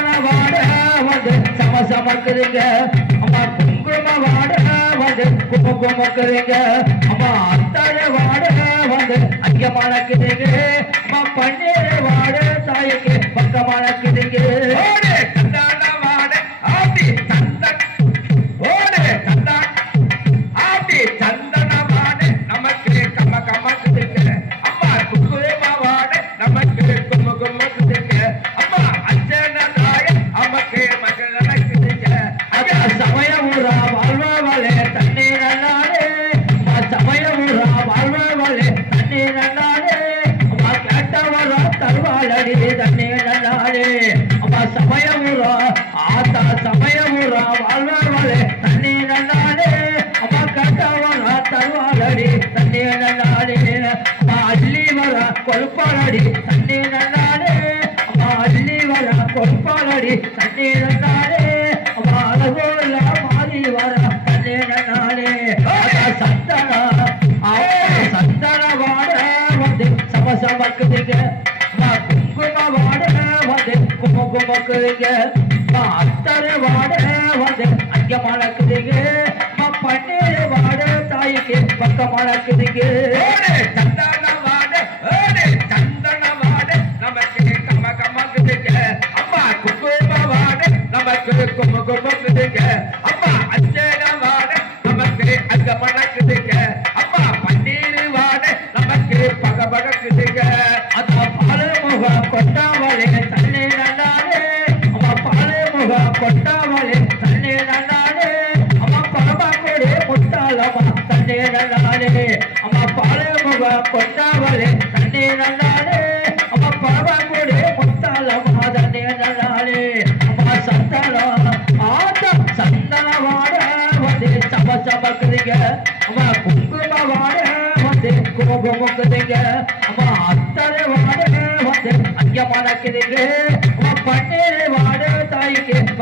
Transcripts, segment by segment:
சந்தன வாட அம்மா குங்கும வாட வந்து அம்மா அத்தாழ வாட வந்து அங்க மணக்குதுங்க. அம்மா பன்னீர் வாட தாயக்கு சமயமுறா வாழ்வாளே தண்ணி நல்லாடே அம்மா சமயமுறா வாழ்வாளே தண்ணி நல்லாடே அம்மா கேட்டவரா தருவாளடி தண்ணி நல்லாடே அம்மா சமயமுறா ஆத்தா சமயமுறா வாழ்வாளே தண்ணி நல்லாடே அம்மா கேட்டவரா தருவாளடி தண்ணி நல்லாடே அம்மா அள்ளி வர கொழுப்பாளடி தண்ணீர் நல்லாடே அம்மா அள்ளி வர கொழுப்பாளடி தண்ணி நல்லாடே கும குமக்குதுங்க அத்தரை வாட வந்து அங்க மணக்குதுங்க பன்னீர் வாட தாய்க்கு பக்கம் கொட்டாவளே தண்ணி நல்லாடே அம்மா பரமாக்குடி முட்டாளம்மா தண்ணி நல்லாடே அம்மா பாலமுக கொட்டாவளே தண்ணி நல்லாடே அம்மா பரமாக்குடி முட்டாளம்மா தண்ணி நல்லாடே அம்மா சந்தனம் ஆத்த சந்தன வந்து சம சமக்குதுங்க. அம்மா குங்கும வந்து குமகுமுக்குதுங்க. அம்மா அத்தனை வாட வந்து அங்க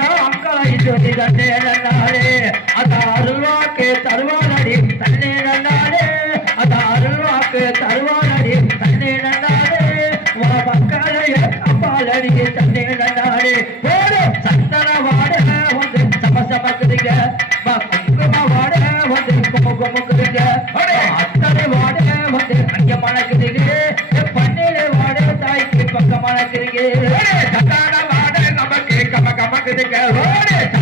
சக்தியுள்ள அக்களை சொல்லி தண்ணி நன்னாடே அத அருள்வாக்கு தருவானடி தண்ணி நன்னாடே அத அருள்வாக்கு தருவானடி தண்ணி நன்னாடே உன் வாட வந்து சம சமக்குதுங்க பா வந்து கும குமுக்குதுங்க அத்தனை வாட வந்து அங்க மணக்குதுங்க பன்னீர் வாட தாய்க்கு பக்கம் மணக்குதுங்க பக்கத்துக்கு ஓடு